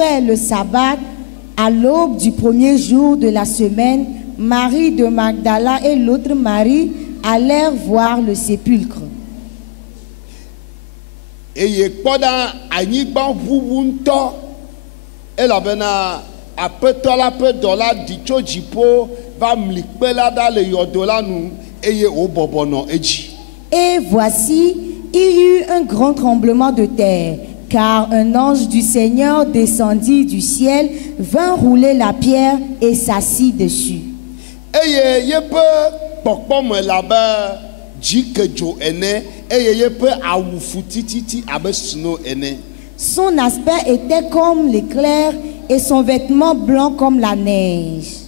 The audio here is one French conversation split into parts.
Après le sabbat, à l'aube du premier jour de la semaine, Marie de Magdala et l'autre Marie allèrent voir le sépulcre. Eye kpɔɖa anyigba ʋuʋu ŋutɔ elabena aƒetɔ la ƒe dɔ la ɖi tso dziƒo va mli kpe la ɖa le yɔdo la nu eye wòbɔbɔ nɔ edzi. Et voici, il y eut un grand tremblement de terre, car un ange du Seigneur descendit du ciel, vint rouler la pierre et s'assit dessus. Eye yeƒe kpɔkpɔme labe dzikedzo ene eye yeƒe awu fu tititi abe snow ene. Son aspect était comme l'éclair et son vêtement blanc comme la neige.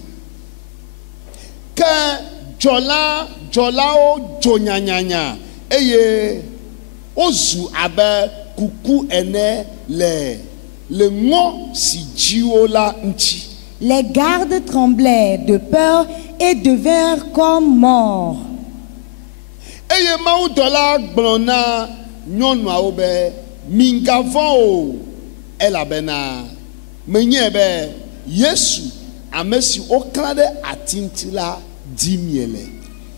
Ke dzɔlawo dzo nyanyanya eye wozu abe kuku ene le ŋɔ si dziwo la ŋuti. Les gardes tremblèrent de peur et devinrent comme morts. Eye mawudɔla gblɔ na nyɔnuawo be mingavɔ̃ o elabena menye be Yesu ame si woklã ɖe ati ŋuti la di miele.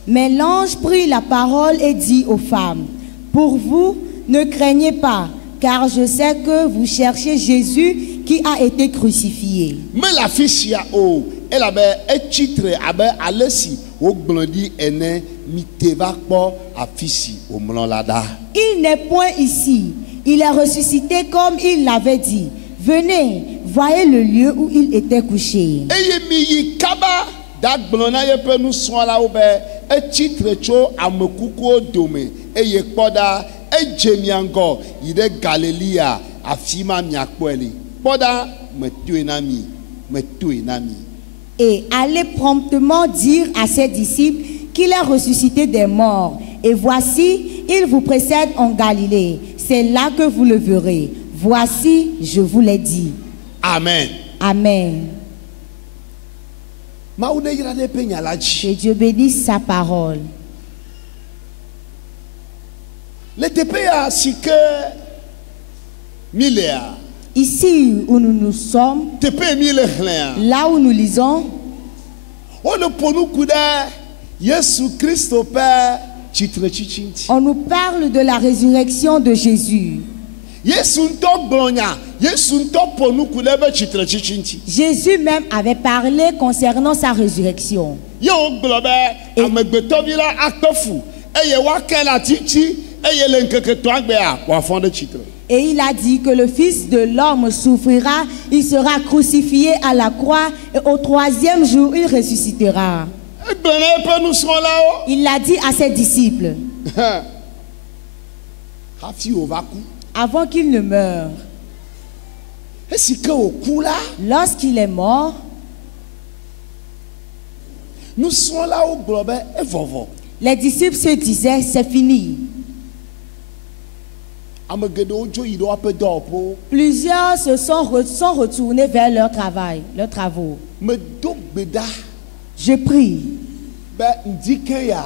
Mais l'ange prit la parole et dit aux femmes, pour vous, ne craignez pas, car je sais que vous cherchez Jésus qui a été crucifié. Mele afi sia o elabe etsitre abe ale si wogblɔ ɖi ene mite va kpɔ afi si womlɔ la ɖa. Il n'est point ici, il est ressuscité comme il l'avait dit. Venez, voyez le lieu où il était couché. Eye miyi kaba dagblɔ na yeƒe nusrɔ̃lawo be etsitre tso ame kukuwo dome eye kpɔ ɖa edze mia ŋgɔ yi ɖe Galilea afi ma miakpɔe li. Kpɔ ɖa metoe na mi, metoe na mi. Et allez promptement dire à ses disciples qu'il est ressuscité des morts. Et voici, il vous précède en Galilée. C'est là que vous le verrez. Voici, je vous l'ai dit. Amen. Amen. Mawu ne yra ɖe eƒe nya la dzi. Que Dieu bénisse sa parole. Le teƒe ya si ke mi lea. Ici où nous sommes, Teƒe mi le xlẽa. là où nous lisons, Wole ƒo nuku ɖe Yesu Kristo ƒe tsitretsitsi ŋuti. on nous parle de la résurrection de Jésus. Yesu ŋutɔ gblɔ nya, Yesu ŋutɔ ƒo nuku ɖe eƒe tsitretsitsi ŋuti. Jésus même avait parlé concernant sa résurrection. Ye wogblɔ be amegbetɔvi la akpe fu eye woake le ati ŋuti eye le ŋkeke etɔ̃a gbea wòafɔ ɖe tsitre. Et il a dit que le Fils de l'homme souffrira, il sera crucifié à la croix et au troisième jour il ressuscitera. Egblɔ na eƒe nusrɔ̃lawo. Il l'a dit à ses disciples Hafi wòva ku. avant qu'il ne meure. Esi ke wòku la, Lorsqu'il est mort, nusrɔ̃lawo gblɔ be evɔvɔ. les disciples se disaient c'est fini. Ame geɖewo dzo yi ɖe woaƒe dɔwɔƒewo. Plusieurs se sont retournés vers leur travail, leurs travaux. Medo gbe ɖa Je prie be ŋdike ya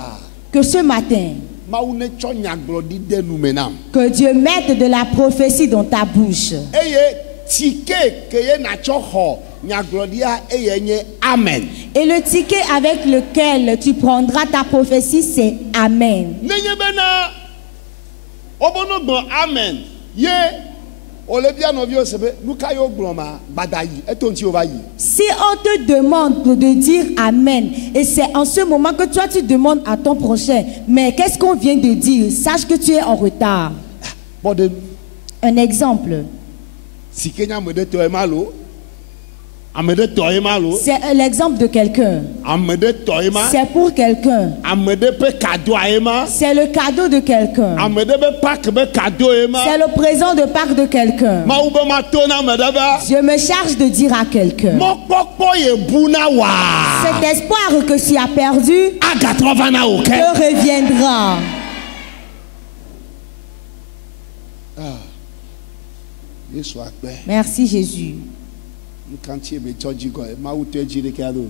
que ce matin, Mawu netsɔ nyagblɔɖi de nu me nam. que Dieu mette de la prophétie dans ta bouche. Eye tike ke ye natsɔ xɔ nyagblɔɖia eye nye amen. Et le ticket avec lequel tu prendras ta prophétie, c'est Amen. Nenye bena wobono gblɔ amen ye wòle bia nɔviwo se be nu ka ye wogblɔ ma gbada yi eto ŋuti wòva yi. Si on te demande de dire Amen, et c'est en ce moment que toi tu demandes à ton prochain, mais qu'est-ce qu'on vient de dire? Sache que tu es en retard. Bɔde Un exemple, si ke nye ame ɖe tɔ ye ma lo, ame ɖe tɔ ye ma lo, c'est l'exemple de quelqu'un. ame ɖe tɔ ye ma, C'est pour quelqu'un. ame ɖe ƒe kadoa ye ma, C'est le cadeau de quelqu'un. ame ɖe ƒe pake be kado ye ma. C'est le présent de Pâques de quelqu'un. Mawu be ma to na ame ɖe be Je me charge de dire à quelqu'un. mɔkpɔkpɔ ye bu na wa. Cet espoir que tu as perdu Agatrɔ va na wò ke. te reviendra. Yesu akpɛ. Merci Jésus. Nukantie be tsɔ dzigɔ ye Mawu tɔ edzi ɖeke alo.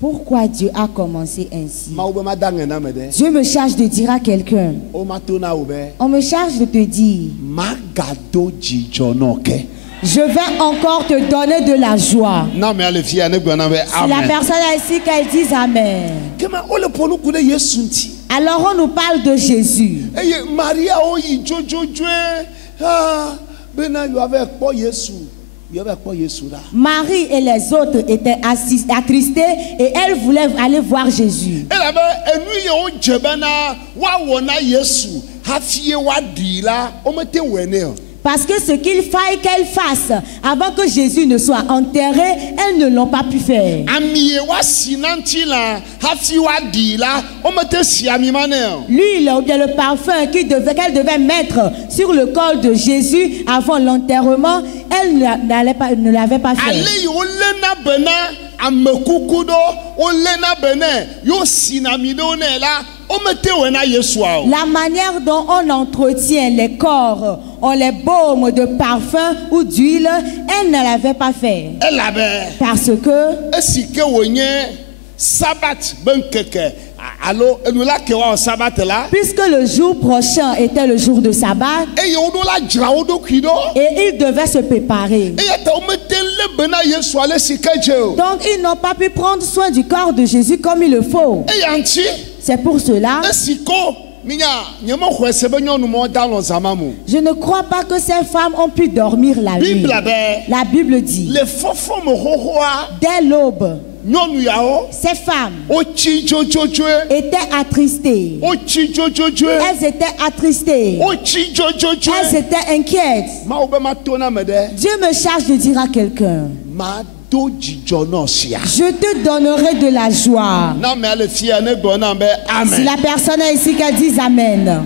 Pourquoi Dieu a commencé ainsi? Mawu be ma da ŋe na ame ɖe. Dieu me charge de dire à quelqu'un. O ma to na wò be On me charge de te dire. magado dzidzɔ nɔ ke. je vais encore te donner de la joie. Non, mais allez, fille, Si la personne est ici, qu'elle dise Amen. Alors on nous parle de Jésus. Maria, Marie et les autres étaient attristés et elles voulaient aller voir Jésus. Parce que ce qu'il faille qu'elle fasse avant que Jésus ne soit enterré, elles ne l'ont pas pu faire. L'huile ou bien le parfum qu'elle devait mettre sur le corps de Jésus avant l'enterrement, elle ne l'avait pas fait. La manière dont on entretient les corps, on les baume de parfum ou d'huile, elle ne l'avait pas fait. Parce que puisque le jour prochain était le jour de sabbat, et ils devaient se préparer. Donc ils n'ont pas pu prendre soin du corps de Jésus comme il le faut. C'est pour cela je ne crois pas que ces femmes ont pu dormir la nuit. La Bible dit, dès l'aube, ces femmes étaient attristées. Elles étaient attristés. Elles étaient inquiètes. Dieu me charge de dire à quelqu'un, je te donnerai de la joie. Si la personne est ici, qu'elle dise Amen.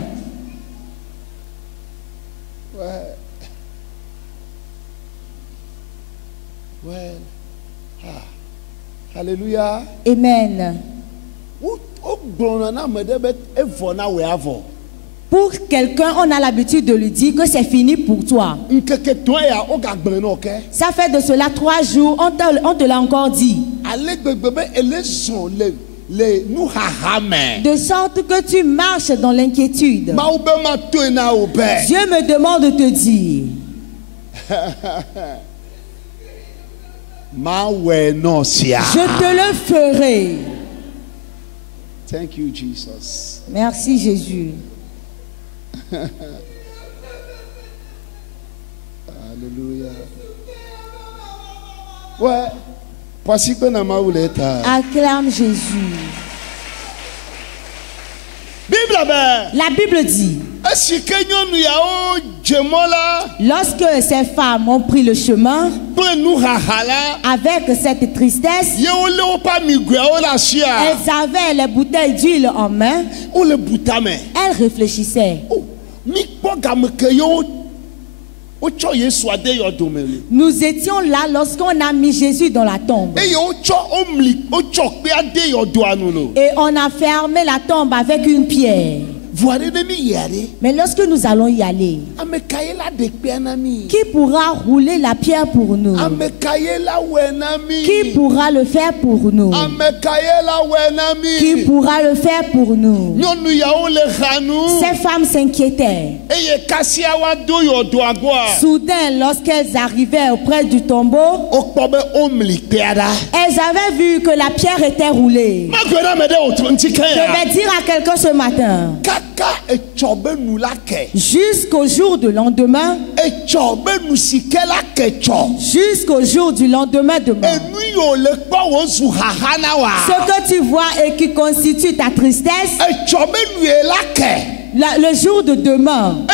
Alléluia. Amen. Pour quelqu'un, on a l'habitude de lui dire que c'est fini pour toi. Ça fait de cela 3 jours, on te l'a encore dit. De sorte que tu marches dans l'inquiétude. Dieu me demande de te dire. Je te le ferai. Thank you, Jesus. Merci Jésus. Alléluia. Ouais. Voici que nama ouleta. Acclame Jésus. La Bible dit, lorsque ces femmes ont pris le chemin avec cette tristesse, elles avaient les bouteilles d'huile en main. Elles réfléchissaient. Nous étions là lorsqu'on a mis Jésus dans la tombe. Et on a fermé la tombe avec une pierre. Mais lorsque nous allons y aller, qui pourra rouler la pierre pour nous? Qui pourra le faire pour nous? Qui pourra le faire pour nous? Ces femmes s'inquiétaient. Soudain, lorsqu'elles arrivaient auprès du tombeau, elles avaient vu que la pierre était roulée. Je vais dire à quelqu'un ce matin, jusqu'au jour du lendemain, jusqu'au jour du lendemain demain, ce que tu vois et qui constitue ta tristesse, le jour de demain,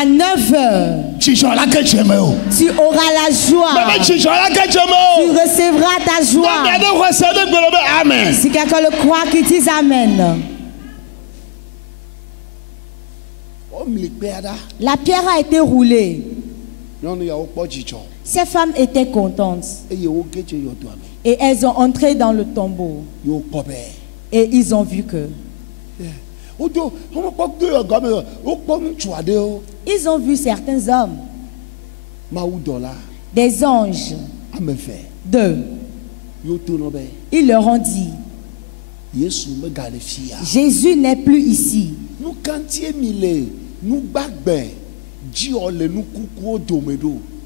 à 9 heures, tu auras la joie. Tu recevras ta joie. Si quelqu'un le croit, qu'il dise Amen. La pierre a été roulée. Ces femmes étaient contentes. Et elles ont entré dans le tombeau. Et ils ont vu que ils ont vu certains hommes, des anges, 2. Ils leur ont dit, Jésus n'est plus ici.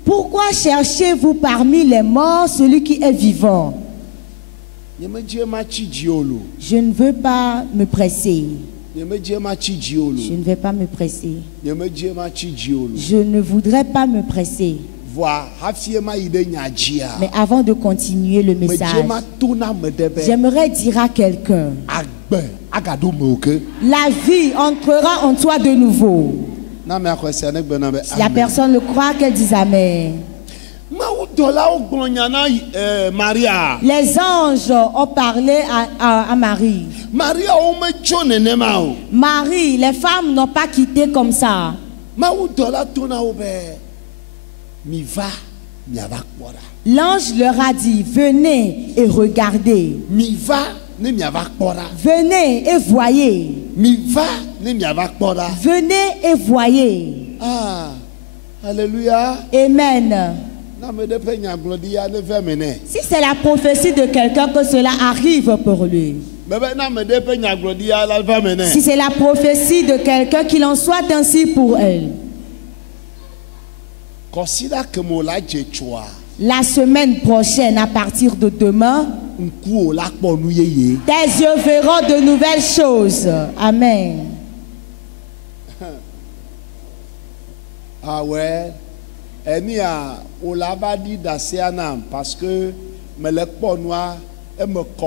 Pourquoi cherchez-vous parmi les morts celui qui est vivant? Je ne veux pas me presser. Je ne vais pas me presser. Je ne voudrais pas me presser. Mais avant de continuer le message, j'aimerais dire à quelqu'un, la vie entrera en toi de nouveau. Si la personne le croit, qu'elle dise Amen. Les anges ont parlé à Marie. Marie, les femmes n'ont pas quitté comme ça. L'ange leur a dit, venez et regardez. Venez et voyez. Venez et voyez. Ah, alléluia. Amen. Si c'est la prophétie de quelqu'un que cela arrive pour lui. Si c'est la prophétie de quelqu'un qu'il en soit ainsi pour elle. La semaine prochaine, à partir de demain, tes yeux verront de nouvelles choses. Amen. Ah ouais. On l'a dit parce que Amen.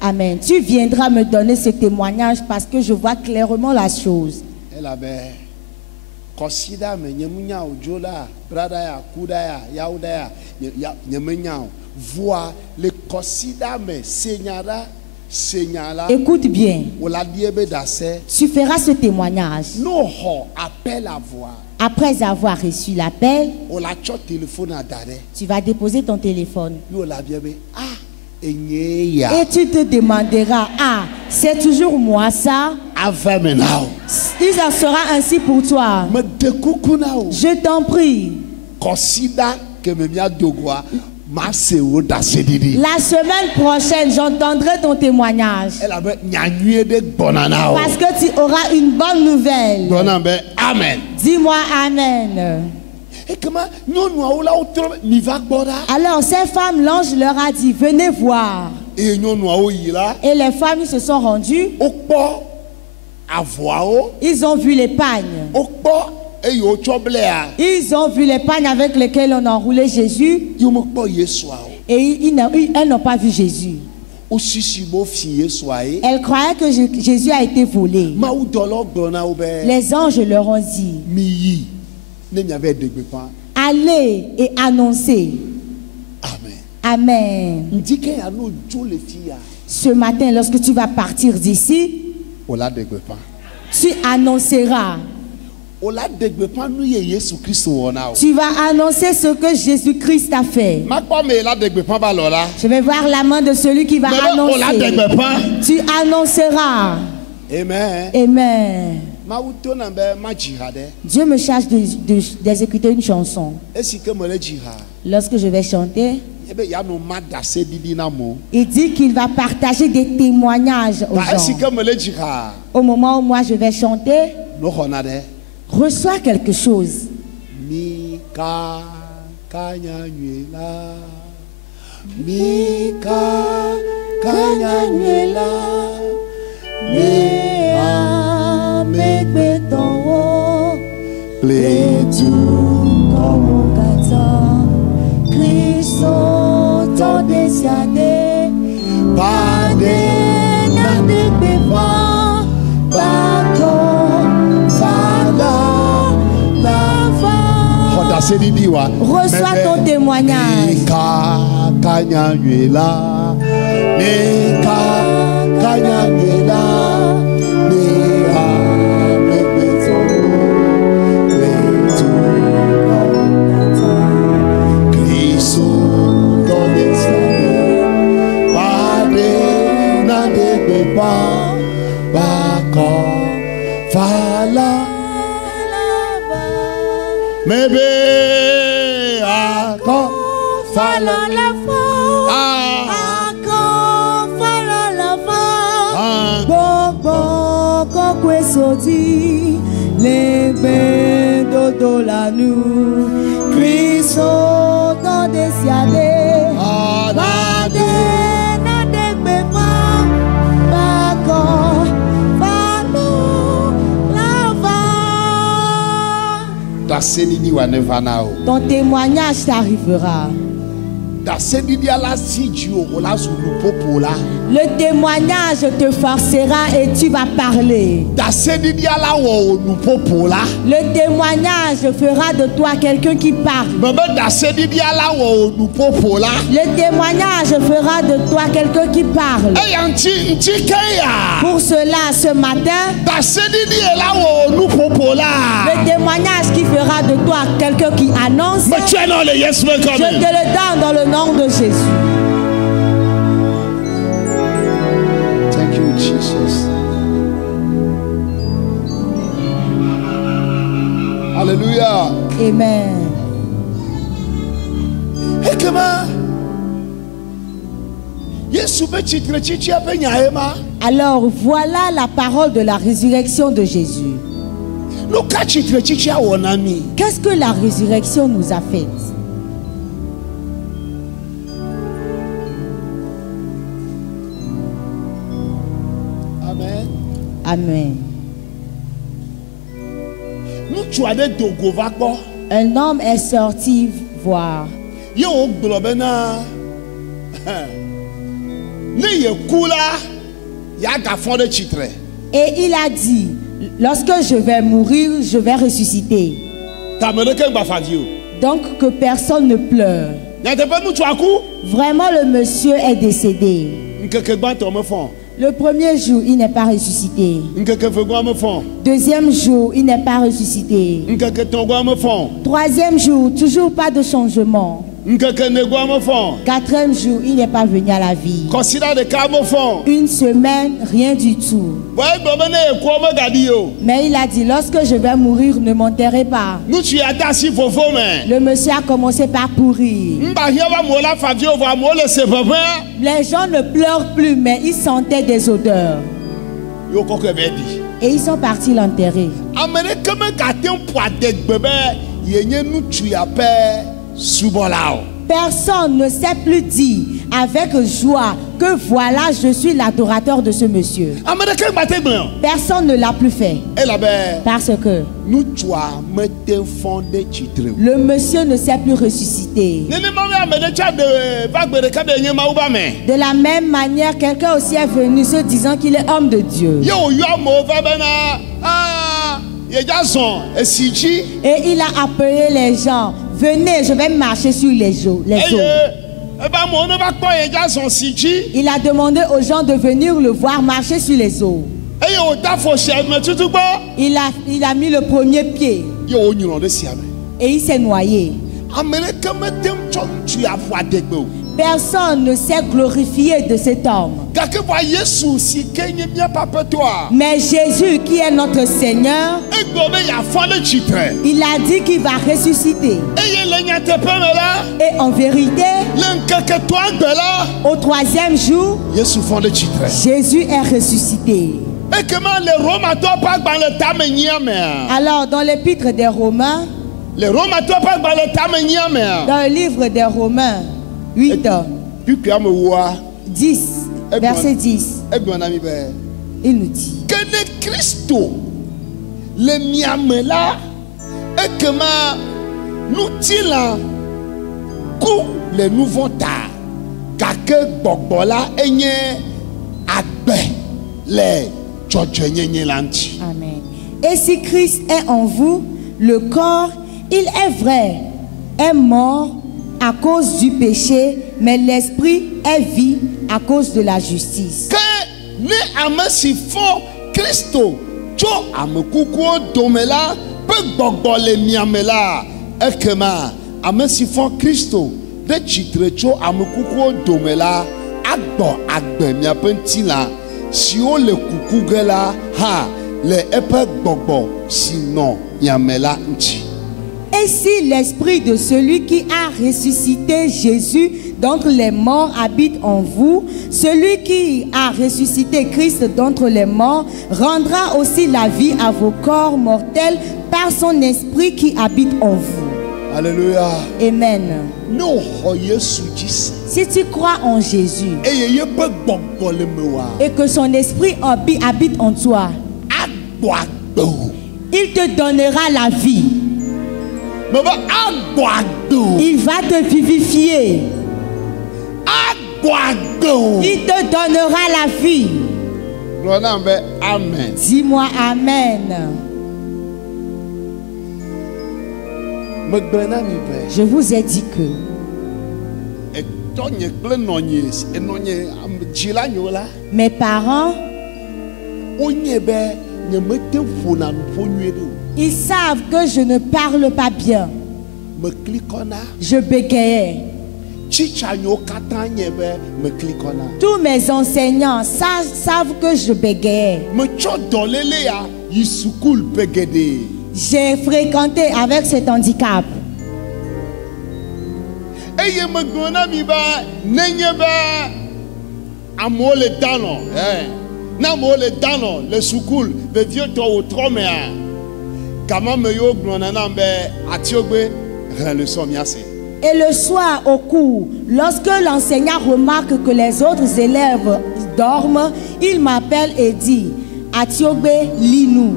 Amen. Tu viendras me donner ce témoignage parce que je vois clairement la chose. Elle avait considéré voir le écoute bien. Tu feras ce témoignage. Après avoir reçu l'appel, tu vas déposer ton téléphone. Et tu te demanderas, ah, c'est toujours moi ça? Il en sera ainsi pour toi. Je t'en prie. La semaine prochaine, j'entendrai ton témoignage. Parce que tu auras une bonne nouvelle. Amen. Dis-moi Amen. Alors ces femmes, l'ange leur a dit, venez voir. Et les femmes se sont rendues. Ils ont vu les pagnes. Ils ont vu les pagnes avec lesquelles on a enroulé Jésus. Et elles n'ont pas vu Jésus. Elles croyaient que Jésus a été volé. Les anges leur ont dit, allez et annoncez. Amen. Ce matin, lorsque tu vas partir d'ici, tu annonceras. Tu vas annoncer ce que Jésus-Christ a fait. Je vais voir la main de celui qui va annoncer. Tu annonceras. Amen. Amen. Dieu me charge d'exécuter une chanson. Lorsque je vais chanter, il dit qu'il va partager des témoignages aux gens. Au moment où moi je vais chanter, reçois quelque chose. Mika Kanyanuela, Mika Kanyanuela, Mea Megbeton, Pletu Komokata, Christo Todesiade, Pade Nade Beva, Bako. Reçois ton témoignage. Mika Kanyanuela, Mika Kanyanuela, Mea Megbeton, Pletu Komokata, Christo Todesiade, Pade Nade Beba, Bako Fala. Maybe I follow la follow la Bobo kokwe soti dodo la nous, Christo dans des siadés, bade na de bema, bako, fano, lava. Dasenidi wa nevanao. Ton témoignage t'arrivera. Dasenidi ala sidio ola zulu popola. Le témoignage te forcera et tu vas parler. Dasenidi ala wo nu popola. Le témoignage fera de toi quelqu'un qui parle. Bebe dasenidi ala wo nu popola. Le témoignage fera de toi quelqu'un qui parle. Eyanti ntikeya. Pour cela, ce matin, Dasenidi ala wo nu popola. le témoignage qui fera de toi quelqu'un qui annonce, Mais tu es dans le yes man je te coming. le donne dans le nom de Jésus. Thank you, Jesus. Hallelujah. Amen. Et comment? Yesu be chitre chichi ape nyaema. Alors voilà la parole de la résurrection de Jésus. Luka chitre chichi awonami. Qu'est-ce que la résurrection nous a fait? Amen. Amen. Nous tu as des dogovako. Un homme est sorti voir. Ye o globena. Ne ye kula. Ya ga fond de chitre. Et il a dit, lorsque je vais mourir, je vais ressusciter. Tamereke ngbafadio. Donc que personne ne pleure. N'était pas nous tu as coup. Vraiment, le monsieur est décédé. Nkeke gbanto me fond. Le premier jour, il n'est pas ressuscité. Nkeke fegwa me fond. Deuxième jour, il n'est pas ressuscité. Nkeke tongwa me fond. Troisième jour, toujours pas de changement. Nkeke negwa me fond. Quatrième jour, il n'est pas venu à la vie. Considère de ka me fond. Une semaine, rien du tout. Ouais, globena ye ko me gadi yo. Mais il a dit, lorsque je vais mourir, ne m'enterrez pas. Nous tu as si fofo mais. Le monsieur a commencé par pourrir. Mba hia va mola favio va mole se papa. Les gens ne pleurent plus, mais ils sentaient des odeurs. Yo ko ke be di. Et ils sont partis l'enterrer. Amene keme gaten po adegbebe yenye nous tu appelle subolao. Personne ne sait plus dire avec joie que voilà, je suis l'adorateur de ce monsieur. Amene ke gbate gben. Personne ne l'a plus fait. Et la be Parce que nous tu as mete fondé chitre. le monsieur ne s'est plus ressuscité. Nene mame amene cha de va gbere ka be yenye ma uba me. De la même manière, quelqu'un aussi est venu se disant qu'il est homme de Dieu. Yo yo mo va bena. Ah, ye jason esiji. Et il a appelé les gens. Venez, je vais marcher sur les eaux. Eh ben mon ne va pas ye jason siji. Il a demandé aux gens de venir le voir marcher sur les eaux. Et yo ta fo me tutu gbo. Il a mis le premier pied Yo nyuron de siame. et il s'est noyé. Amene keme tem chom tu a po adegbe. Personne ne s'est glorifié de cet homme. Kake wa Yesu si kenye bien papa toi. Mais Jésus, qui est notre Seigneur, E gobe ya fond de chitre. il a dit qu'il va ressusciter. E ye le nyate pe me la. Et en vérité, Le nkeke toi gbe la. au troisième jour, Yesu fond de chitre. Jésus est ressuscité. Et comment les Romains pas dans le tamenyame. Alors, dans l'épître des Romains, Les Romains pas dans le tamenyame. dans le livre des Romains, 8, Puis que me wa. 10, verset 10, E gbe na mi be. il nous dit, Que ne Christo le miame la. Et comment nous tila coup les nouveaux tas. Kake gbogbola enye agbe les tchotchenye lanti. Amen. Et si Christ est en vous, le corps, il est vrai, est mort à cause du péché, mais l'esprit est vie à cause de la justice. Que ne ame si fo Christo tso ame kukuo dome la pe gbɔgbɔ le miame la ekema ame si fɔ Kristo ɖe tsitre tso ame kukuo dome la agbɔ agbe miaƒe ŋutilã siwo le kuku ge la hã le eƒe gbɔgbɔ si nɔ miame la ŋuti. Et Et si l'esprit de celui qui a ressuscité Jésus d'entre les morts habite en vous, celui qui a ressuscité Christ d'entre les morts rendra aussi la vie à vos corps mortels par son esprit qui habite en vous. Alléluia. Amen. Nous Jésus Christ. Si tu crois en Jésus et que son esprit habite en toi, il te donnera la vie. Il va te vivifier. Il te donnera la vie. Amen. Dis-moi Amen. Je vous ai dit que mes parents, ils savent que je ne parle pas bien. Je bégayais. Tous mes enseignants savent que je bégayais. J'ai fréquenté avec cet handicap. Et le soir au cours, lorsque l'enseignant remarque que les autres élèves dorment, il m'appelle et dit: Atiogbe, lis-nous.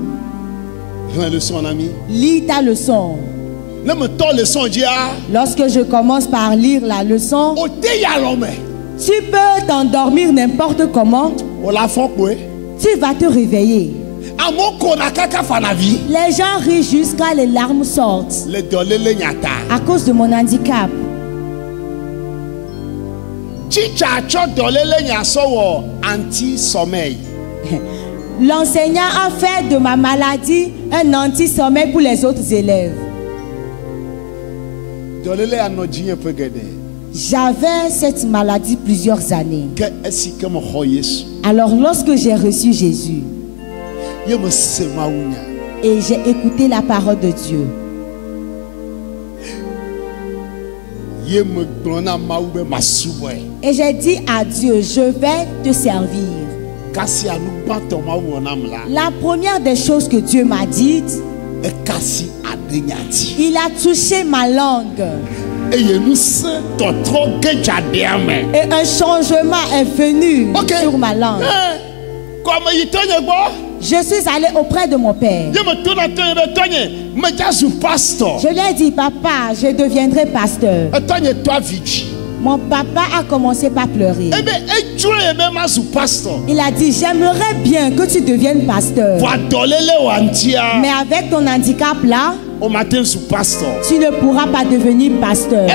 Lis ta leçon. Lorsque je commence par lire la leçon, tu peux t'endormir n'importe comment. Tu vas te réveiller. Les gens rient jusqu'à les larmes sortent à cause de mon handicap. L'enseignant a fait de ma maladie un anti-sommeil pour les autres élèves. J'avais cette maladie plusieurs années. Alors lorsque j'ai reçu Jésus et j'ai écouté la parole de Dieu, et j'ai dit à Dieu: je vais te servir. La première des choses que Dieu m'a dites, il a touché ma langue. Et un changement est venu sur ma langue. Je suis allé auprès de mon père. Je lui ai dit: papa, je deviendrai pasteur. Mon papa a commencé par pleurer. Il a dit: j'aimerais bien que tu deviennes pasteur. Mais avec ton handicap là, tu ne pourras pas devenir pasteur.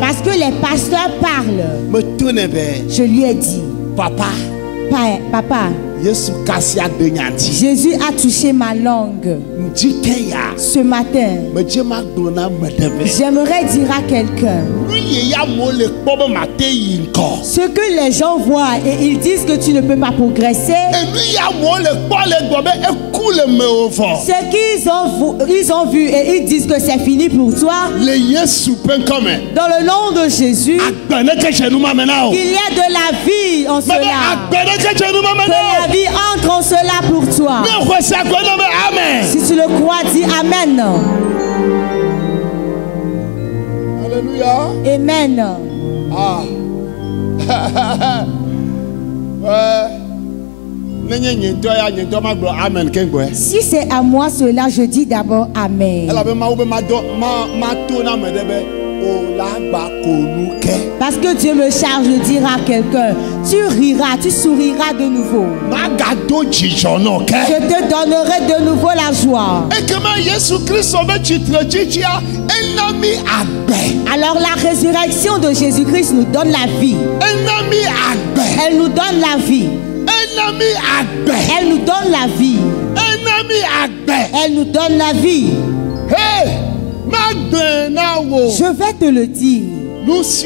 Parce que les pasteurs parlent. Je lui ai dit: papa, Jésus a touché ma langue. Ce matin, j'aimerais dire à quelqu'un: ce que les gens voient et ils disent que tu ne peux pas progresser, ce qu'ils ont vu et ils disent que c'est fini pour toi, dans le nom de Jésus, il y a de la vie en cela. Que la vie entre en cela pour toi. Si tu le crois, dis Amen. Alléluia. Amen. Si c'est à moi cela, je dis d'abord Amen. Parce que Dieu me charge de dire à quelqu'un: tu riras, tu souriras de nouveau. Je te donnerai de nouveau la joie. Alors la résurrection de Jésus-Christ nous donne la vie. Elle nous donne la vie. Elle nous donne la vie. Elle nous donne la vie. Je vais te le dire. Tout ce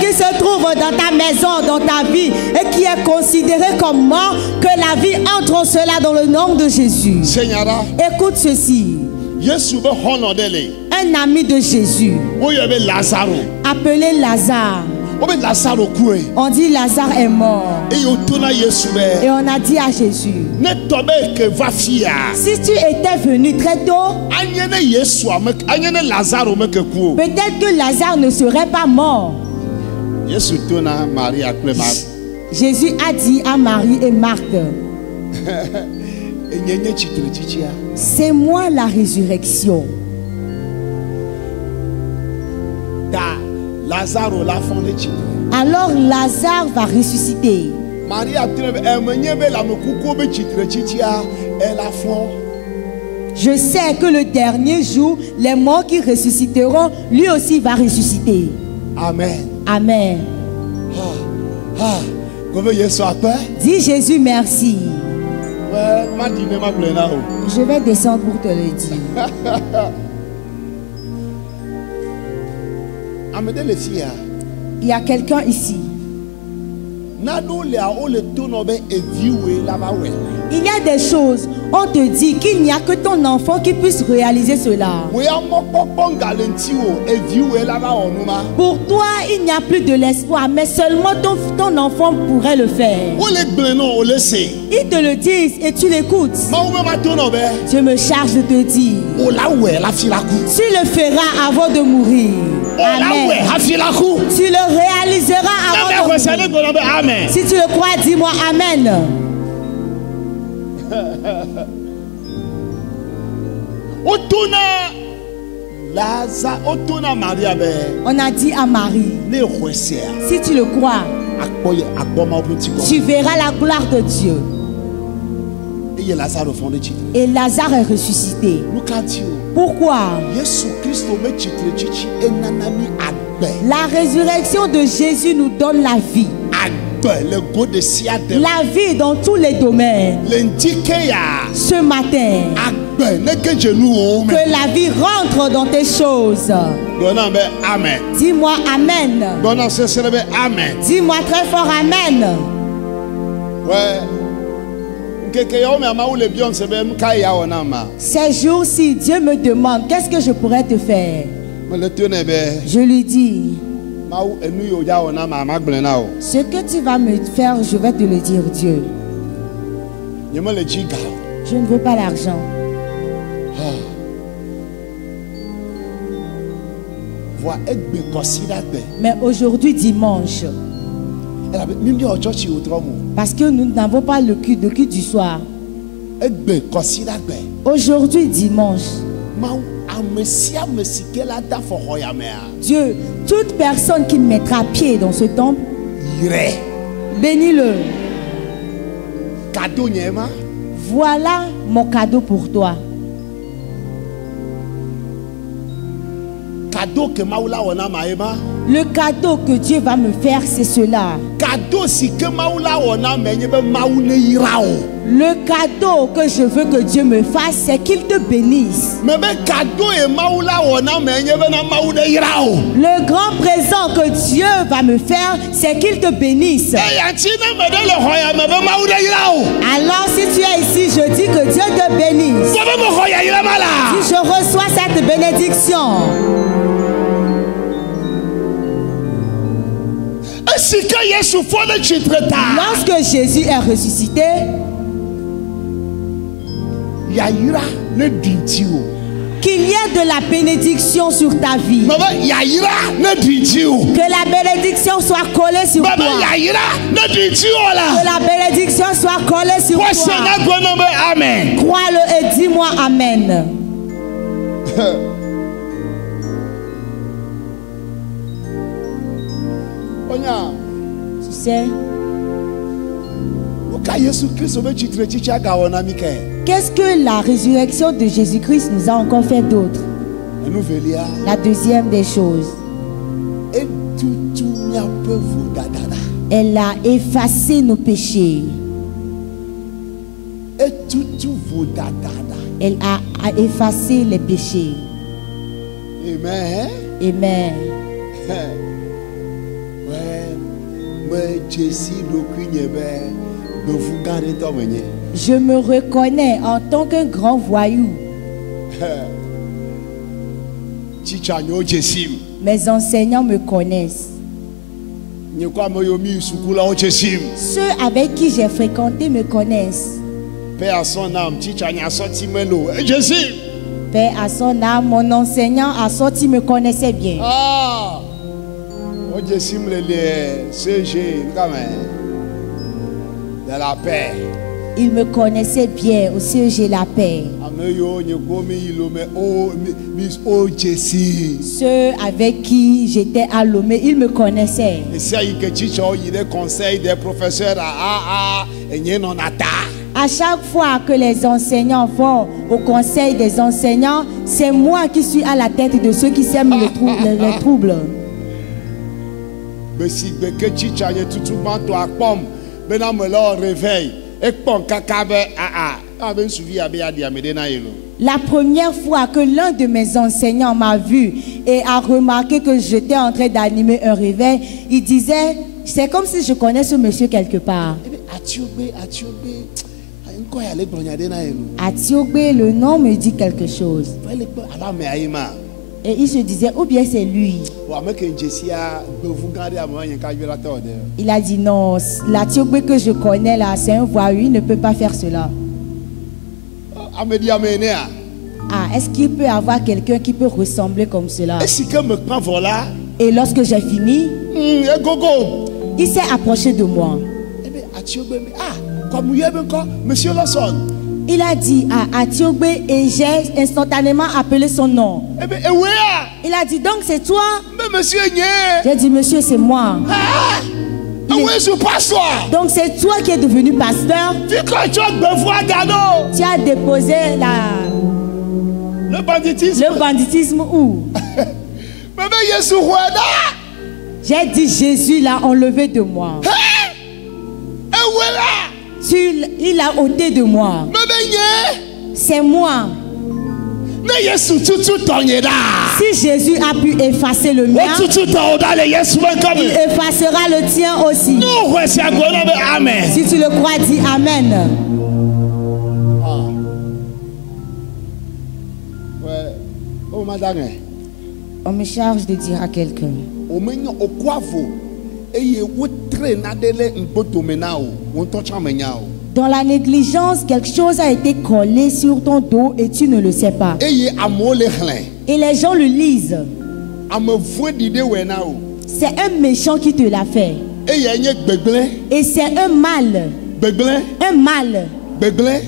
qui se trouve dans ta maison, dans ta vie, et qui est est considéré comme mort, que la vie entre en cela dans le nom de Jésus. Seigneur, Écoute ceci. Yesu be xɔlɔ ɖe le. Un ami de Jésus, Woyɔ be Lazaro. appelé Lazare. Wobe Lazaro kue. On dit Lazare est mort. Eye wotona Yesu Et be. on a dit à Jésus, Ne tɔ be ke va fia. si tu étais venu très tôt, Anye ne Yesua me, anye ne Lazaro me ke ku o. peut-être que Lazare ne serait pas mort. Yesu tona Maria kple ma. Jésus a dit à Marie et Marthe, Enye nye tsitre tsitsia. c'est moi la résurrection. Ta Lazaro la fɔ ne tsitre. Alors Lazare va ressusciter. Maria tena be emenye be lamekuku be tsitre tsitsia ela fɔ. Je sais que le dernier jour, les morts qui ressusciteront, lui aussi va ressusciter. Amen. Amen. Kobe Yesu akpɛ. Dis Jésus merci. Ouais, ma di ne ma gblɔ na o. Je vais descendre pour te le dire. Ame ɖe le fi ya. Il y a quelqu'un ici. Naɖewo lea wole tonɔ be eviwoe la va wɔe. Il y a des choses, on te dit qu'il n'y a que ton enfant qui puisse réaliser cela. Wo ya mɔkpɔkpɔ nga le ŋuti o, eviwoe la va wɔ nu ma. Pour toi, il n'y a plus de l'espoir, mais seulement ton enfant pourrait le faire. Wole gblẽ nɔ wole se. Ils te le disent et tu l'écoutes. Mawu be ma tonɔ be Je me charge de te dire, wola wɔe hafi la ku. tu le feras avant de mourir. Wola wɔe Amen. hafi la ku. Tu le réaliseras Ne avant me de xɔse ne mourir. gblɔ be amen. Si tu le crois, dis-moi Amen. Wotona Lazare, wotona Maria be On a dit à Marie, ne xɔsea si tu le crois, akpɔ Mawu ƒe ŋutikɔ. tu verras la gloire de Dieu. Eye Lazaro fɔ ne tsitre. Et Lazare est ressuscité. Nu ka di o? Pourquoi? Yesu Kristo me tsitre tsitsi enana mi agbe. La résurrection de Jésus nous donne la vie. Agbe le go de sia de. La vie dans tous les domaines. Le ŋdike ya. Ce matin, Agbe ne ke dzenuwo me. que la vie rentre dans tes choses. Gblɔna be amen. Dis-moi Amen. Gblɔna sesẽ be amen. Dis-moi très fort Amen. Ouais. Nkeke yawo me amawu le biɔ nse be nu ka ya wɔ na ma. Ces jours-ci, Dieu me demande, qu'est-ce que je pourrais te faire? Me le tone be Je lui dis, Mawu enu yi wòdza wɔ na ma magblẽ na o. ce que tu vas me faire, je vais te le dire, Dieu. Nye me le dzi ga o. Je ne veux pas l'argent. Voa egbe kɔsi ɖa gbe. Mais aujourd'hui, dimanche, Elabe mi miɔ tsɔtsi o trɔ mo. parce que nous n'avons pas le culte du soir. Egbe kɔsi ɖa gbe. Aujourd'hui, dimanche, Mawu ame sia ame si ke la da afɔ xɔ ya mea. Dieu, toute personne qui mettra pied dans ce temple, Yirɛ. bénis-le. Kado nye ma. Voilà mon cadeau pour toi. Kado ke Mawu la wɔ na ma ye ma. Le cadeau que Dieu va me faire, c'est cela. Kado si ke Mawu la wɔ na me nye be Mawu ne yra o. Le cadeau que je veux que Dieu me fasse, c'est qu'il te bénisse. Me be kado ye Mawu la wɔ na me nye be na Mawu ne yra o. Le grand présent que Dieu va me faire, c'est qu'il te bénisse. Eya ŋti ne me ɖe le xɔ ya me be Mawu ne yra o. Alors si tu es ici, je dis que Dieu te bénisse. Fɔ be me xɔ ya yra ma la. Si je reçois cette bénédiction, Esi ke Yesu fɔ ne tsitre ta. lorsque Jésus est ressuscité, Yayira ne ɖi ŋti o. qu'il y ait de la bénédiction sur ta vie. Me be yayira ne ɖi ŋti o. Que la bénédiction soit collée sur Me be toi. yayira ne ɖi ŋti o Que la. la bénédiction soit collée sur Xɔse toi. na gblɔ na be amen. Crois-le et dis-moi Amen. Onya. Tu sais, Wo ka Yesu Kristo be tsitre tsitsi aga wɔ na mi ke. qu'est-ce que la résurrection de Jésus-Christ nous a encore fait d'autre? Enu velia. La deuxième des choses, Etutu miaƒe vodadada. elle a effacé nos péchés. Etutu vodadada. Elle a effacé les péchés. Amen. Amen. Ouais. Je me reconnais en tant qu'un grand voyou. Mes enseignants me connaissent. Ceux avec qui j'ai fréquenté me connaissent. Père à son âme, Père à son âme, mon enseignant à sorti me connaissait bien. Ah, de la paix. Il me connaissait bien au CEG La Paix. Ceux avec qui j'étais à Lomé, ils me connaissaient. À chaque fois que les enseignants vont au conseil des enseignants, c'est moi qui suis à la tête de ceux qui sèment les troubles. La première fois que l'un de mes enseignants m'a vu et a remarqué que j'étais en train d'animer un réveil, il disait, c'est comme si je connais ce monsieur quelque part. Atiogbe, le nom me dit quelque chose. Et il se disait, ou bien c'est lui. Il a dit non, l'Atiogbe que je connais là, c'est un voyou, il ne peut pas faire cela. Ah, est-ce qu'il peut y avoir quelqu'un qui peut ressembler comme cela? Et lorsque j'ai fini, il s'est approché de moi. Il a dit à Atiogbe et j'ai instantanément appelé son nom. Il a dit donc c'est toi? J'ai dit monsieur c'est moi. Donc c'est toi qui es devenu pasteur. Tu as déposé le banditisme où? J'ai dit Jésus l'a enlevé de moi. Il a ôté de moi. C'est moi. Si Jésus a pu effacer le mien, il effacera le tien aussi. Si tu le crois, dis Amen. On me charge de dire à quelqu'un. Dans la négligence, quelque chose a été collé sur ton dos et tu ne le sais pas. Et les gens le lisent. C'est un méchant qui te l'a fait. Et c'est un mal. Un mal.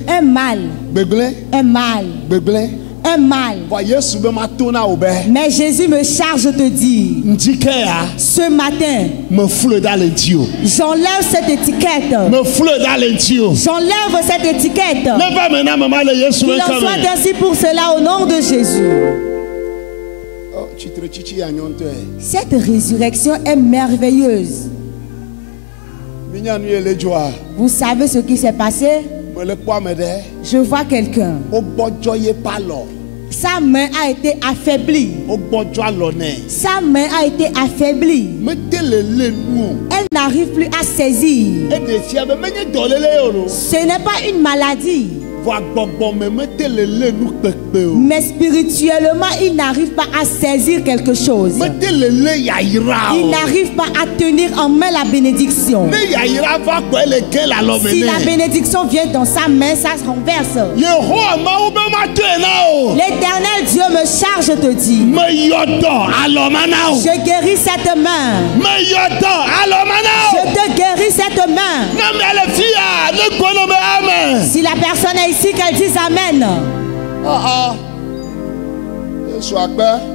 Un mal. Un mal. Un mal. Mais Jésus me charge de te dire, ce matin, j'enlève cette étiquette. J'enlève cette étiquette. Il en soit ainsi pour cela au nom de Jésus. Cette résurrection est merveilleuse. Vous savez ce qui s'est passé? Je vois quelqu'un. Sa main a été affaiblie. Sa main a été affaiblie. Elle n'arrive plus à saisir. Ce n'est pas une maladie. Mais spirituellement, il n'arrive pas à saisir quelque chose. Il n'arrive pas à tenir en main la bénédiction. Si la bénédiction vient dans sa main, ça se renverse. L'Éternel Dieu me charge de dire, je guéris cette main. Je te guéris cette main. Si la personne est ici, qu'elle dise Amen.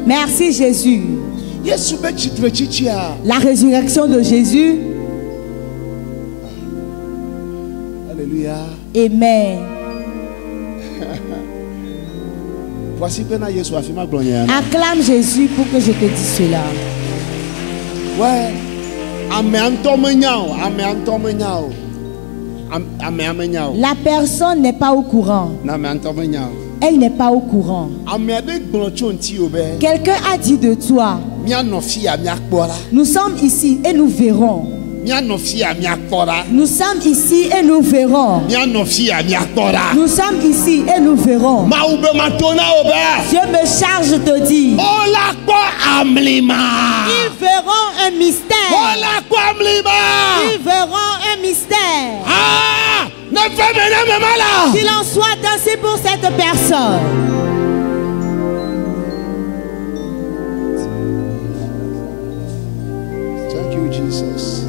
Merci Jésus. La résurrection de Jésus. Alléluia. Amen. Acclame Jésus pour que je te dise cela. Ouais. La personne n'est pas au courant. Elle n'est pas au courant. Quelqu'un a dit de toi, nous sommes ici et nous verrons. Nous sommes ici et nous verrons. Nous sommes ici et nous verrons. Dieu me charge de dire. Ils verront un mystère. Ils verront un mystère. Qu'il en soit ainsi pour cette personne. Thank you, Jesus.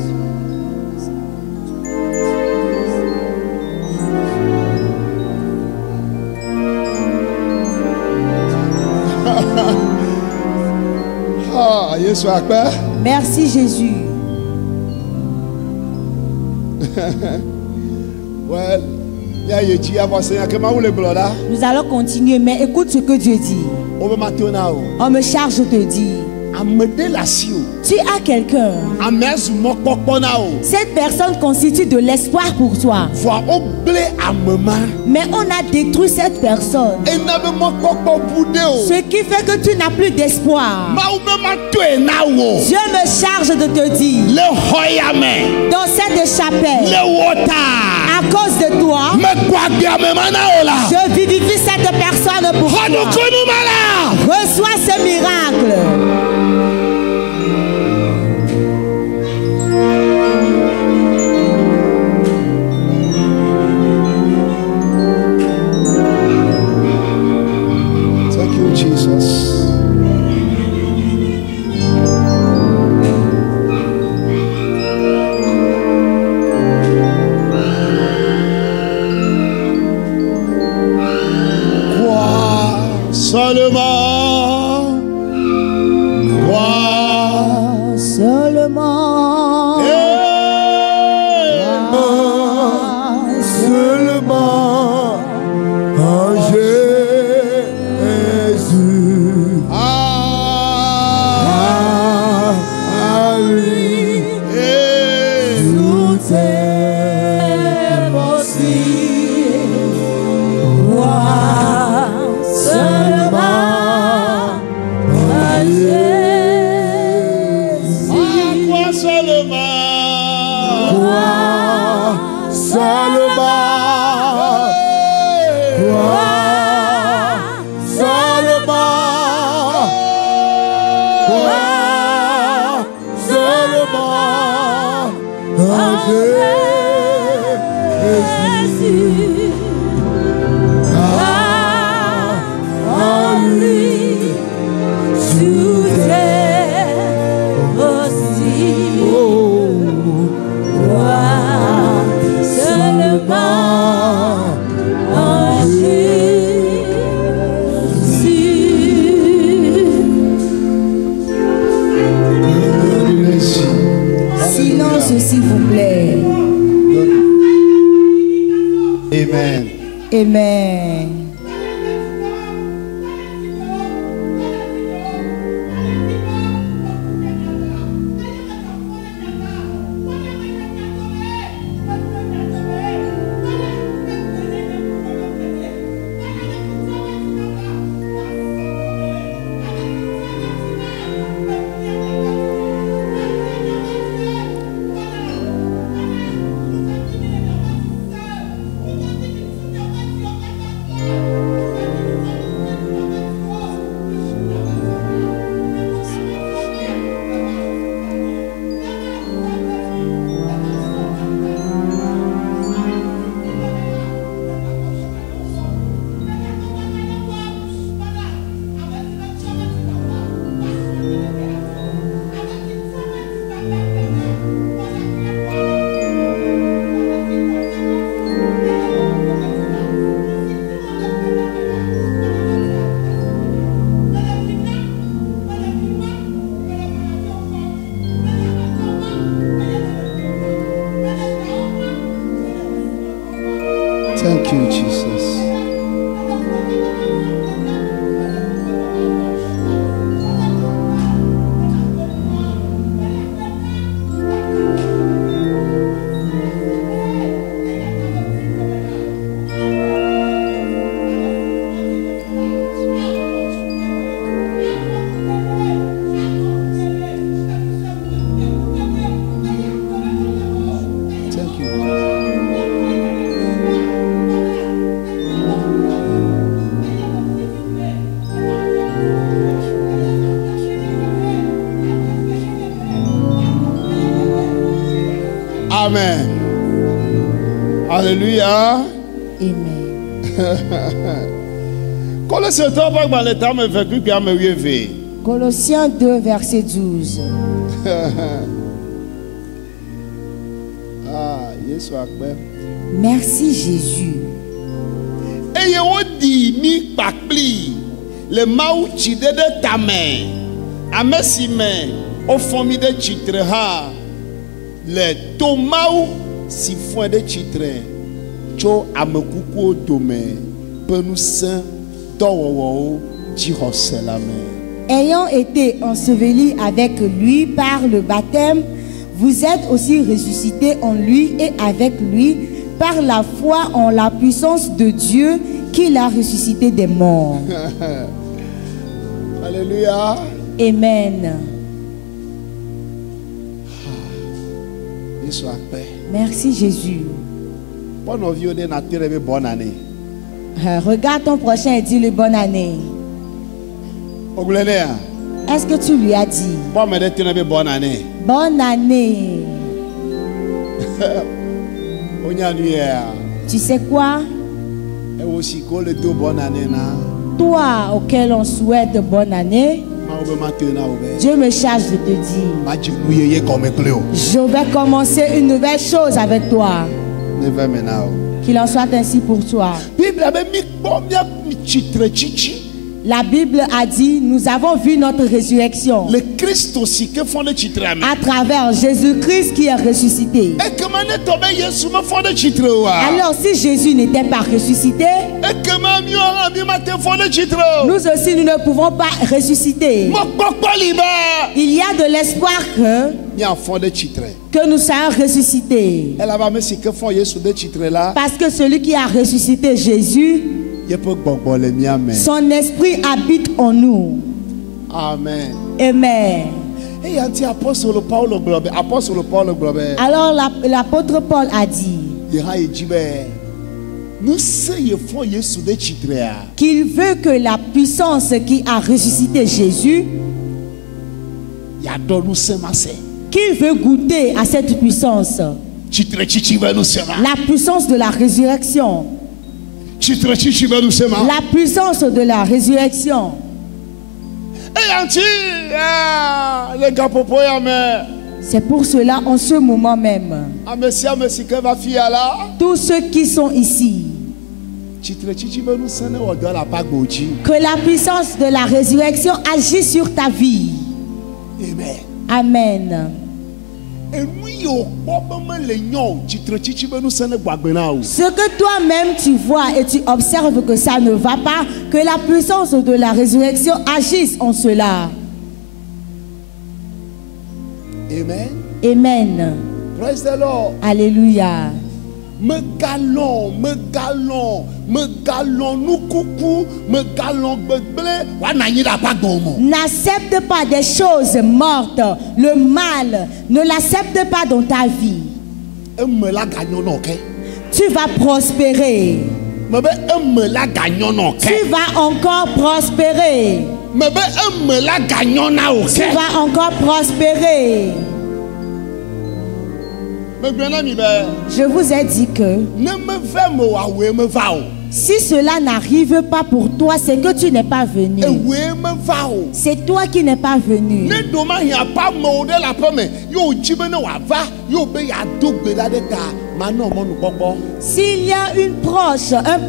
Ah, Jésus akbar. Merci Jésus. Well, Nous allons continuer, mais écoute ce que Dieu dit. On me charge de te dire. Tu as quelqu'un. Cette personne constitue de l'espoir pour toi. Mais on a détruit cette personne. Ce qui fait que tu n'as plus d'espoir. Dieu me charge de te dire. Dans cette chapelle, à cause de toi, je vivifie cette personne pour toi. Reçois ce miracle. Amen. Thank you, Jesus. Alléluia. Amen. Colossiens 2, verset 12. Merci Jésus. Et di mi kpakpli le mawu tsi ɖe ɖe tame ame si me wofɔ mi ɖe tsitre hã le to mawu si fɔe ɖe tsitre tso ame kukuwo dome ƒe ŋusẽ dɔwɔwɔwo dzixɔse la me. Ayant été ensevelis avec lui par le baptême, vous êtes aussi ressuscités en lui et avec lui par la foi en la puissance de Dieu qui l'a ressuscité des morts. Alléluia. Amen. Merci Jésus. Bonne année. Regarde ton prochain et dis-lui bonne année. Est-ce que tu lui as dit bonne année? Bonne année. Tu sais quoi? Toi auquel on souhaite bonne année, Dieu me charge de te dire, je vais commencer une nouvelle chose avec toi. Qu'il en soit ainsi pour toi. La Bible a dit, nous avons vu notre résurrection le Christ aussi que font le titre à travers Jésus-Christ qui est ressuscité. Alors si Jésus n'était pas ressuscité, nous aussi nous ne pouvons pas ressusciter. Il y a de l'espoir que nous soyons ressuscités. Parce que celui qui a ressuscité Jésus, son esprit habite en nous. Amen. Amen. Alors l'apôtre Paul a dit qu'il veut que la puissance qui a ressuscité Jésus, qu'il veut goûter à cette puissance, la puissance de la résurrection. La puissance de la résurrection. C'est pour cela, en ce moment même, tous ceux qui sont ici, que la puissance de la résurrection agit sur ta vie. Amen. Ce que toi-même tu vois et tu observes que ça ne va pas, que la puissance de la résurrection agisse en cela. Amen. Amen. Praise the Lord. Alléluia. N'accepte pas des choses mortes. Le mal, ne l'accepte pas dans ta vie. Tu vas prospérer. Tu vas encore prospérer. Tu vas encore prospérer. Je vous ai dit que si cela n'arrive pas pour toi, c'est que tu n'es pas venu. C'est toi qui n'es pas venu. S'il y a un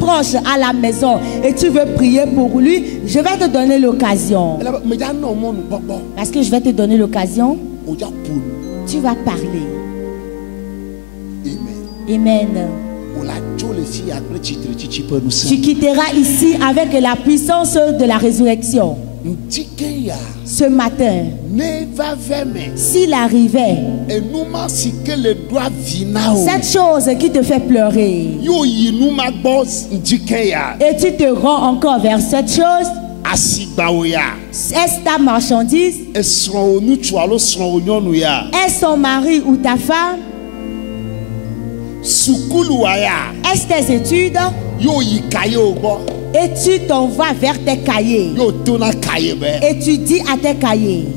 proche à la maison et tu veux prier pour lui, je vais te donner l'occasion. Parce que je vais te donner l'occasion. Tu vas parler. Amen. Tu quitteras ici avec la puissance de la résurrection. Ce matin, s'il arrivait cette chose qui te fait pleurer et tu te rends encore vers cette chose, est-ce ta marchandise? Est-ce son mari ou ta femme? Est-ce tes études? Et tu t'en vas vers tes cahiers. Et tu dis à tes cahiers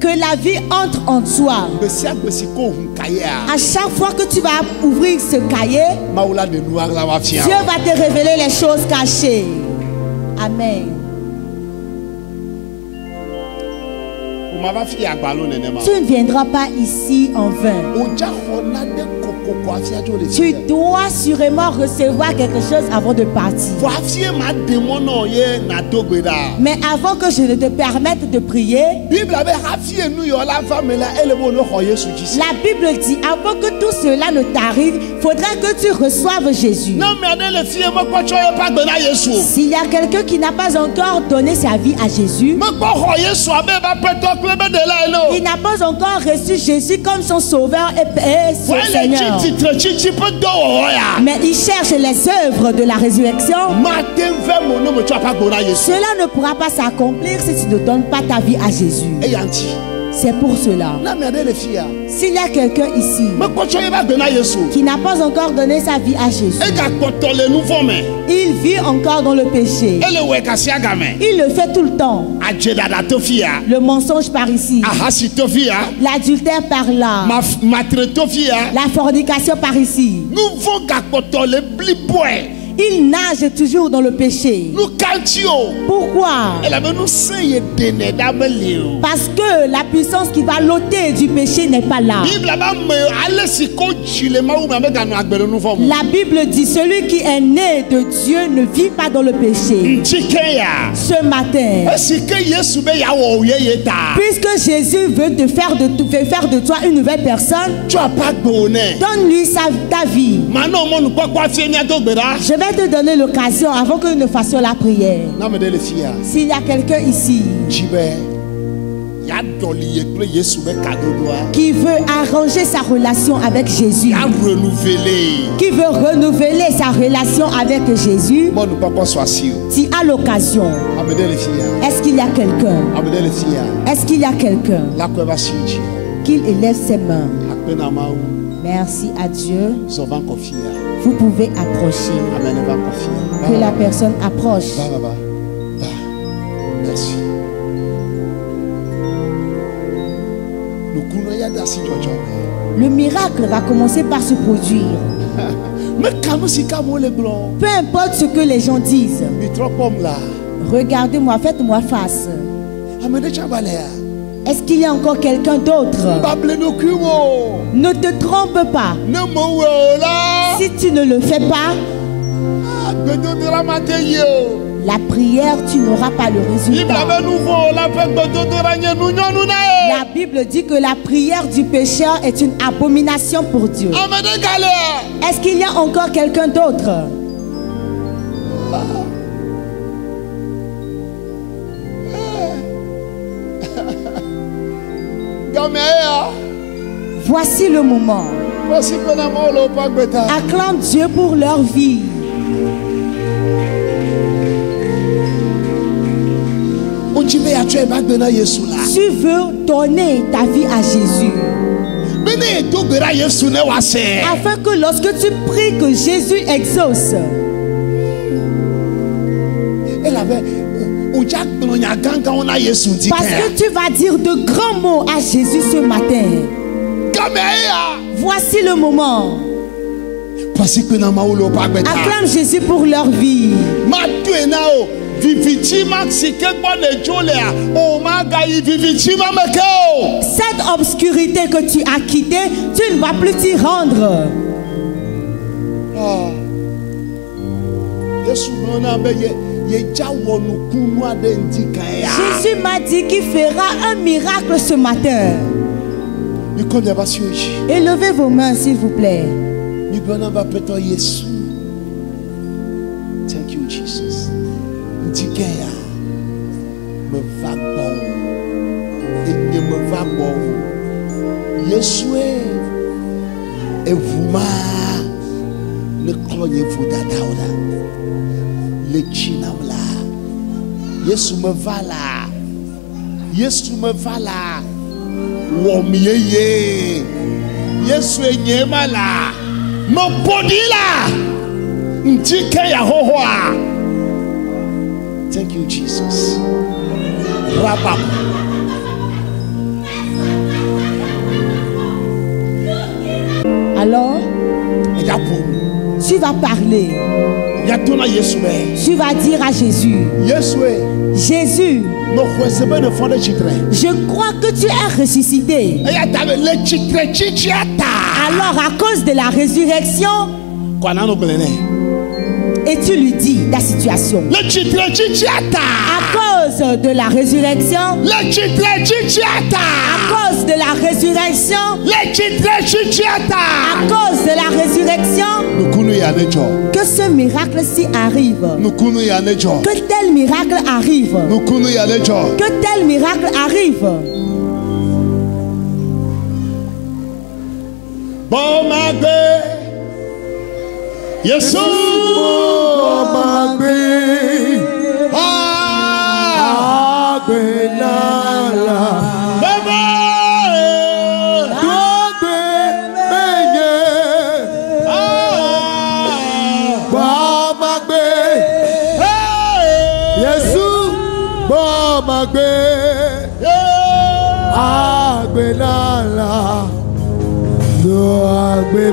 Que la vie entre en toi. À chaque fois que tu vas ouvrir ce cahier, Dieu va te révéler les choses cachées. Amen. Tu ne viendras pas ici en vain. Tu dois sûrement recevoir quelque chose avant de partir. Mais avant que je ne te permette de prier, la Bible dit, avant que tout cela ne t'arrive, il faudra que tu reçoives Jésus. S'il y a quelqu'un qui n'a pas encore donné sa vie à Jésus, il n'a pas encore reçu Jésus comme son sauveur et son Seigneur, mais il cherche les œuvres de la résurrection, cela ne pourra pas s'accomplir si tu ne donnes pas ta vie à Jésus. C'est pour cela. S'il y a quelqu'un ici qui n'a pas encore donné sa vie à Jésus, il vit encore dans le péché, il le fait tout le temps. Le mensonge par ici, l'adultère par là, la fornication par ici. Il nage toujours dans le péché. Pourquoi? Parce que la puissance qui va l'ôter du péché n'est pas là. La Bible dit, celui qui est né de Dieu ne vit pas dans le péché. Ce matin, puisque Jésus veut te faire de toi une nouvelle personne, donne-lui ta vie. Je vais te donner l'occasion avant que nous ne fassions la prière. S'il y a quelqu'un ici qui veut arranger sa relation avec Jésus, qui veut renouveler sa relation avec Jésus, tu as l'occasion. Est-ce qu'il y a quelqu'un? Est-ce qu'il y a quelqu'un? Qu'il élève ses mains. Merci à Dieu. Vous pouvez approcher. Que la personne approche. Merci. Le miracle va commencer par se produire. Peu importe ce que les gens disent. Regardez-moi, faites-moi face. Est-ce qu'il y a encore quelqu'un d'autre? Ne te trompe pas. Si tu ne le fais pas, la prière, tu n'auras pas le résultat. La Bible dit que la prière du pécheur est une abomination pour Dieu. Est-ce qu'il y a encore quelqu'un d'autre? Voici le moment. Acclame Dieu pour leur vie. Tu veux donner ta vie à Jésus, afin que lorsque tu pries que Jésus exauce. Parce que tu vas dire de grands mots à Jésus ce matin. Voici le moment. Acclame Jésus pour leur vie. Cette obscurité que tu as quittée, tu ne vas plus t'y rendre. Jésus m'a dit qu'il fera un miracle ce matin. Élevez vos mains s'il vous plaît. Thank you, Jesus. Yesu me va là. Yesu me va là. Womieye. Yesu enyema là. Me body là. Ndike ya hohoa. Thank you, Jesus. Rabab. Alors, tu vas parler. Tu vas dire à Jésus, Jésus, je crois que tu es ressuscité. Alors à cause de la résurrection, et tu lui dis ta situation. À cause de la résurrection, à cause de la résurrection, à cause de la résurrection, que ce miracle-ci arrive. Que tel miracle arrive. Que tel miracle arrive. Bon magbe, Yesu, bon magbe, agbe nala, baba, agbe menye, bon magbe, Yesu, bon magbe, agbe nala. Bomagbe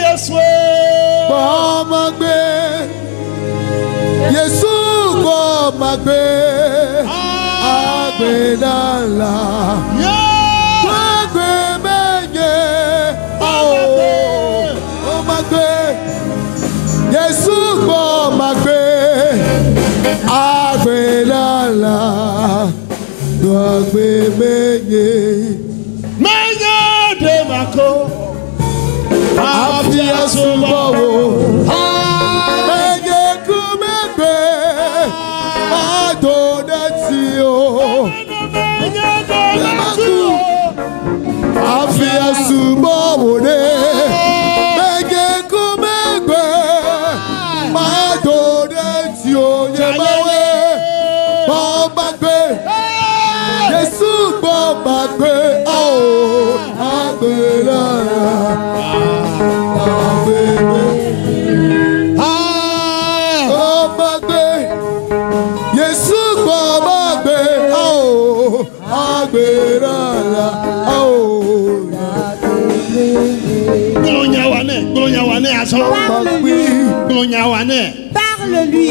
Yesu, bomagbe Yesu, bomagbe agbenala, bomagbe menye, bomagbe Yesu, bomagbe agbenala, bomagbe menye. Afia subawo, mege kumebe, adonetio. Afia subawo ne, mege kumebe, adonetio. Yemawe, bombagbe, Yesu bombagbe, oh, agbera. Parle-lui.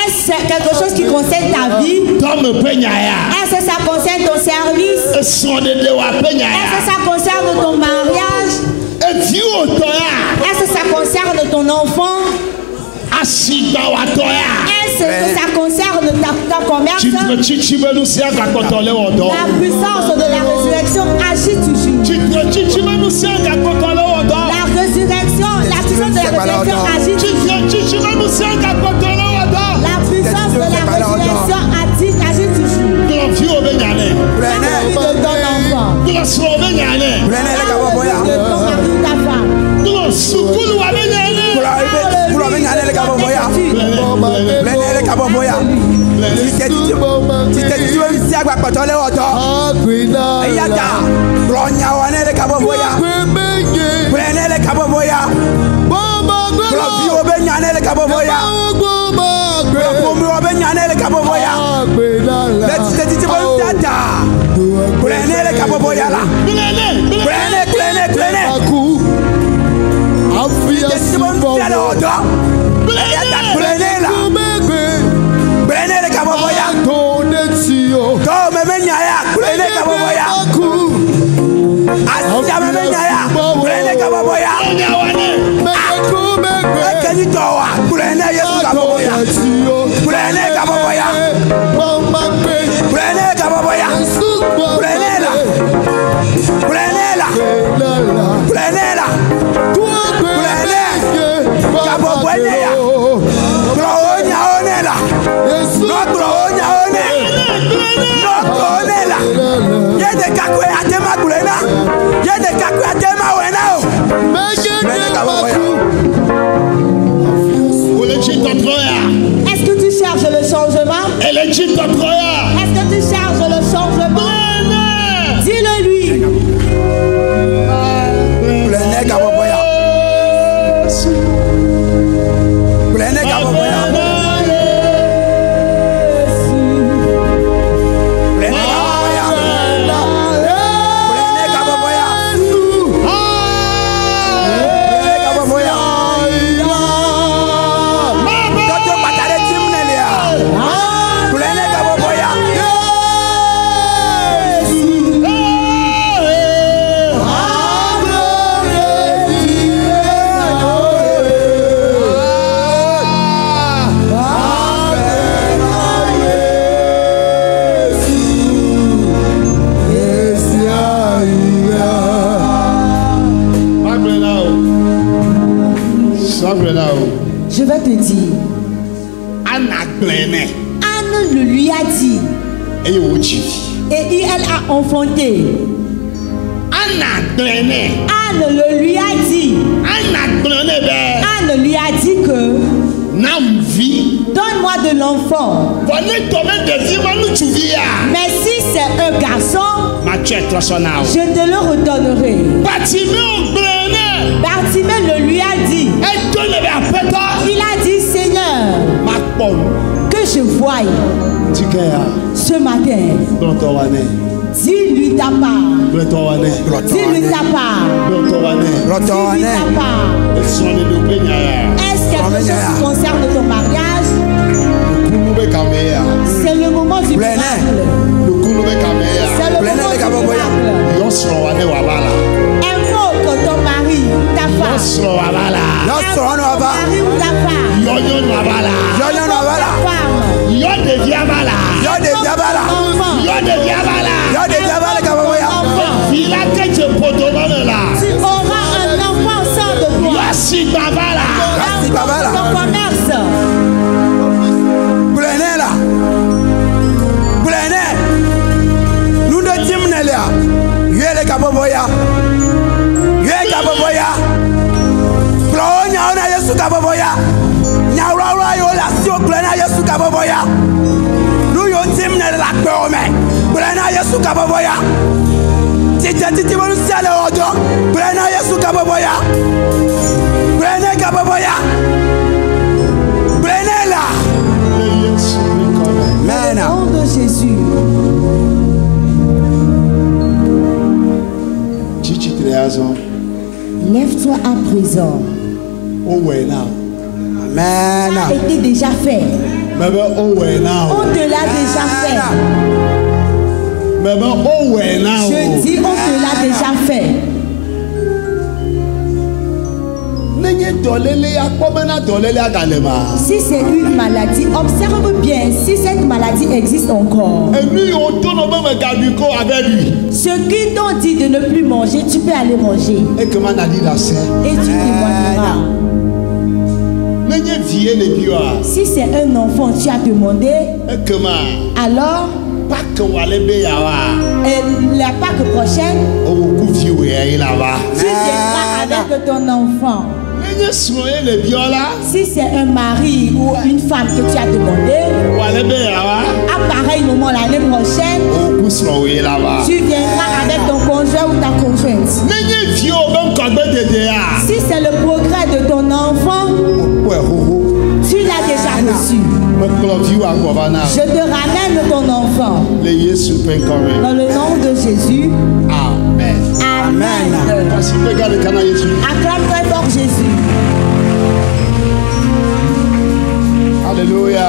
Est-ce quelque chose qui concerne ta vie? Est-ce que ça concerne ton service? Est-ce que ça concerne ton mariage? Est-ce que ça concerne ton enfant? Est-ce que ça concerne ta commerce? La puissance de la résurrection agit toujours. La résurrection, la puissance de la résurrection agit toujours. La puissance de la résurrection agit toujours. Prenez de ton enfant. Prenez de ton mari, ta femme. Est-ce que tu cherches le changement? Est-ce que tu cherches le changement? Dis-le lui. Je vais te dire. Anna Glenn. Anne le lui a dit. Et elle a enfanté. Anna Glenn. Anne le lui a dit. Anne lui a dit que donne-moi de l'enfant. Mais si c'est un garçon, je te le redonnerai. Bartimée le lui a dit. Il a dit, Seigneur, que je voie ce matin. Dis-lui ta part. Dis-lui ta part. Dis-lui ta part. Est-ce quelque chose qui concerne ton mariage? C'est le moment du miracle. C'est le moment du miracle. Invoque ton mari, ta femme. Ton mari ou ta femme. Tu auras un enfant sans de toi. Ton commerce. Nous ne disons Au nom de Jésus. Lève-toi à présent. Amen. Ça a été déjà fait. On te l'a déjà fait. Je dis, on te l'a déjà fait. Si c'est une maladie, observe bien si cette maladie existe encore. Ce qui t'ont dit de ne plus manger, tu peux aller manger. Et tu témoigneras. Si c'est un enfant, tu as demandé. Alors, la Pâque prochaine, tu viendras avec ton enfant. Si c'est un mari ou une femme que tu as demandé, à pareil moment l'année prochaine, tu viendras avec ton conjoint ou ta conjointe. Si c'est le progrès de ton enfant, tu l'as déjà reçu. Je te ramène ton enfant. Dans le nom de Jésus. Amen. Amen. Acclame très fort Jésus. Alléluia.